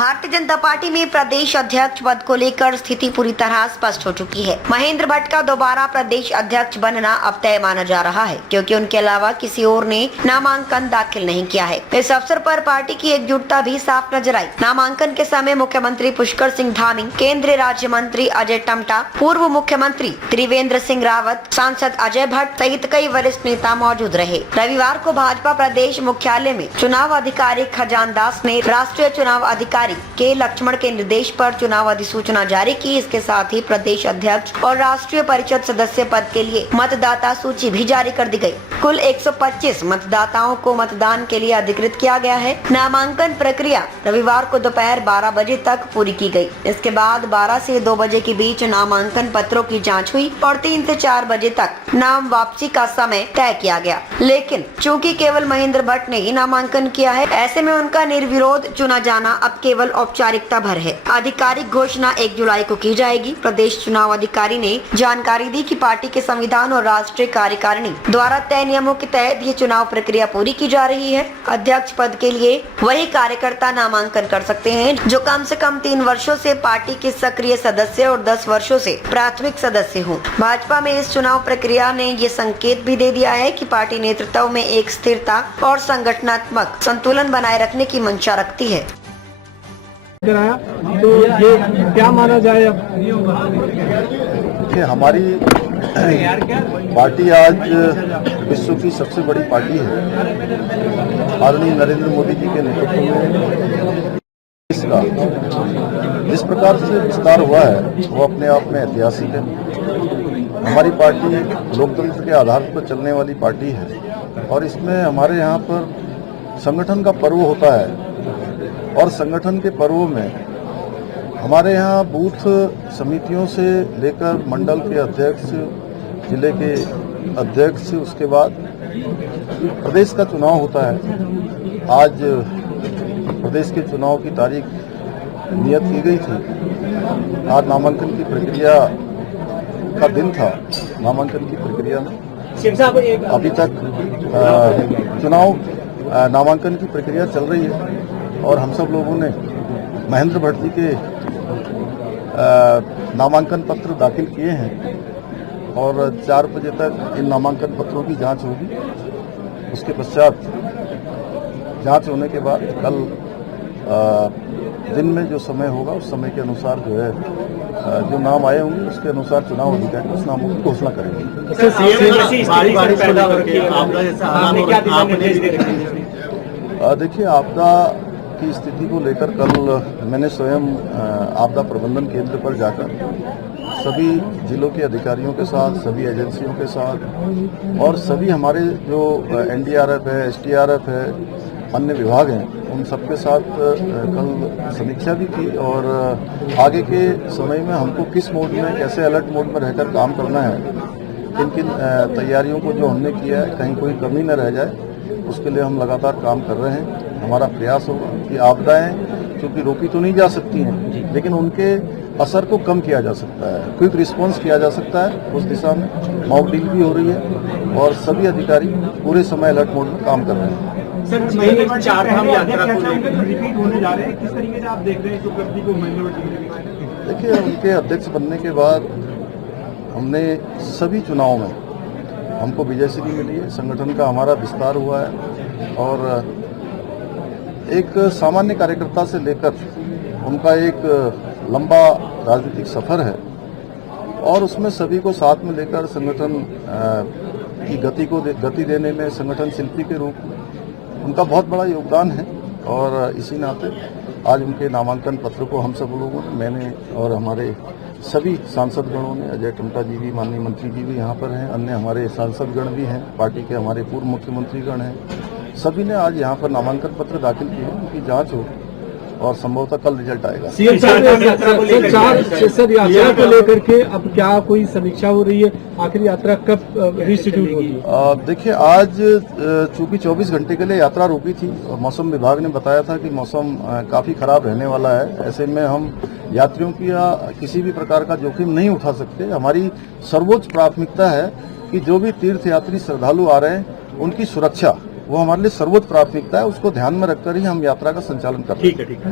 Bharatiya Janata party में प्रदेश अध्यक्ष पद को लेकर स्थिति पूरी तरह स्पष्ट हो चुकी है। महेंद्र भट्ट का दोबारा प्रदेश अध्यक्ष बनना अब तय माना जा रहा है, क्योंकि उनके अलावा किसी और ने नामांकन दाखिल नहीं किया है। इस अवसर पर पार्टी की एकजुटता भी साफ नजर आई। नामांकन के समय मुख्यमंत्री पुष्कर सिंह धामी, केंद्रीय राज्य मंत्री अजय टम्टा, पूर्व मुख्यमंत्री त्रिवेंद्र सिंह रावत, सांसद अजय भट्ट सहित कई वरिष्ठ नेता मौजूद रहे। रविवार को भाजपा प्रदेश मुख्यालय में चुनाव अधिकारी खजान दास ने राष्ट्रीय चुनाव अधिकारी के लक्ष्मण के निर्देश पर चुनाव अधिसूचना जारी की। इसके साथ ही प्रदेश अध्यक्ष और राष्ट्रीय परिषद सदस्य पद के लिए मतदाता सूची भी जारी कर दी गई। कुल 125 मतदाताओं को मतदान के लिए अधिकृत किया गया है। नामांकन प्रक्रिया रविवार को दोपहर 12 बजे तक पूरी की गई। इसके बाद 12 से 2 बजे के बीच नामांकन पत्रों की जांच हुई और 3 से 4 बजे तक नाम वापसी का समय तय किया गया। लेकिन चूंकि केवल महेंद्र भट्ट ने ही नामांकन किया है, ऐसे में उनका निर्विरोध चुना जाना अब केवल औपचारिकता भर है। आधिकारिक घोषणा 1 जुलाई को की जाएगी। प्रदेश चुनाव अधिकारी ने जानकारी दी कि पार्टी के संविधान और राष्ट्रीय कार्यकारिणी द्वारा तय नियमों के तहत ये चुनाव प्रक्रिया पूरी की जा रही है। अध्यक्ष पद के लिए वही कार्यकर्ता नामांकन कर सकते हैं जो कम से कम 3 वर्षों से पार्टी के सक्रिय सदस्य और 10 वर्षों से प्राथमिक सदस्य हों। भाजपा में इस चुनाव प्रक्रिया ने ये संकेत भी दे दिया है कि पार्टी नेतृत्व में एक स्थिरता और संगठनात्मक संतुलन बनाए रखने की मंशा रखती है। तो ये क्या माना जाए अब? देखिए, हमारी पार्टी आज विश्व की सबसे बड़ी पार्टी है। आदरणीय नरेंद्र मोदी जी के नेतृत्व में इसका जिस प्रकार से विस्तार हुआ है वो अपने आप में ऐतिहासिक है। हमारी पार्टी लोकतंत्र के आधार पर चलने वाली पार्टी है और इसमें हमारे यहाँ पर संगठन का पर्व होता है और संगठन के पर्वों में हमारे यहाँ बूथ समितियों से लेकर मंडल के अध्यक्ष, जिले के अध्यक्ष, उसके बाद प्रदेश का चुनाव होता है। आज प्रदेश के चुनाव की तारीख नियत की गई थी। आज नामांकन की प्रक्रिया का दिन था। नामांकन की प्रक्रिया में अभी तक चुनाव नामांकन की प्रक्रिया चल रही है और हम सब लोगों ने महेंद्र भट्ट जी के नामांकन पत्र दाखिल किए हैं और 4 बजे तक इन नामांकन पत्रों की जांच होगी। उसके पश्चात जांच होने के बाद कल दिन में जो समय होगा उस समय के अनुसार जो है जो नाम आए होंगे उसके अनुसार चुनाव अधिकारी उस नामों की घोषणा करेंगे। देखिए, आपदा की स्थिति को लेकर कल मैंने स्वयं आपदा प्रबंधन केंद्र पर जाकर सभी जिलों के अधिकारियों के साथ, सभी एजेंसियों के साथ और सभी हमारे जो एनडीआरएफ है, एसडीआरएफ है, अन्य विभाग हैं, उन सबके साथ कल समीक्षा भी की और आगे के समय में हमको किस मोड में, कैसे अलर्ट मोड में रहकर काम करना है, किन किन तैयारियों को जो हमने किया है कहीं कोई कमी न रह जाए, उसके लिए हम लगातार काम कर रहे हैं। हमारा प्रयास होगा कि आपदाएं क्योंकि रोकी तो नहीं जा सकती हैं, लेकिन उनके असर को कम किया जा सकता है, क्विक रिस्पांस किया जा सकता है। उस दिशा में मॉक ड्रिल भी हो रही है और सभी अधिकारी पूरे समय अलर्ट मोड में काम कर रहे हैं। सर, महीने 4 धाम यात्रा को रिपीट होने जा रहे हैं, किस तरीके से आप देख रहे हैं इस उपलब्धि को? देखिए, उनके अध्यक्ष बनने के बाद हमने सभी चुनाव में हमको विजयश्री मिली है, संगठन का हमारा विस्तार हुआ है और एक सामान्य कार्यकर्ता से लेकर उनका एक लंबा राजनीतिक सफर है और उसमें सभी को साथ में लेकर संगठन की गति देने में संगठन शिल्पी के रूप में उनका बहुत बड़ा योगदान है और इसी नाते आज उनके नामांकन पत्र को हम सब लोगों ने, मैंने और हमारे सभी सांसदगणों ने, अजय टम्टा जी भी, माननीय मंत्री जी भी यहाँ पर हैं, अन्य हमारे सांसदगण भी हैं, पार्टी के हमारे पूर्व मुख्यमंत्रीगण हैं, सभी ने आज यहाँ पर नामांकन पत्र दाखिल किए हैं। उनकी जांच हो और संभवतः कल रिजल्ट आएगा। सर, यात्रा को लेकर के अब क्या कोई समीक्षा हो रही है? आखिर यात्रा कब रिशेड्यूल होगी? देखिए, आज चूंकि 24 घंटे के लिए यात्रा रोकी थी, मौसम विभाग ने बताया था कि मौसम काफी खराब रहने वाला है। ऐसे में हम यात्रियों की या किसी भी प्रकार का जोखिम नहीं उठा सकते। हमारी सर्वोच्च प्राथमिकता है कि जो भी तीर्थयात्री श्रद्धालु आ रहे हैं उनकी सुरक्षा वो हमारे लिए सर्वोच्च प्राथमिकता है। उसको ध्यान में रखकर ही हम यात्रा का संचालन कर रहे हैं। ठीक है।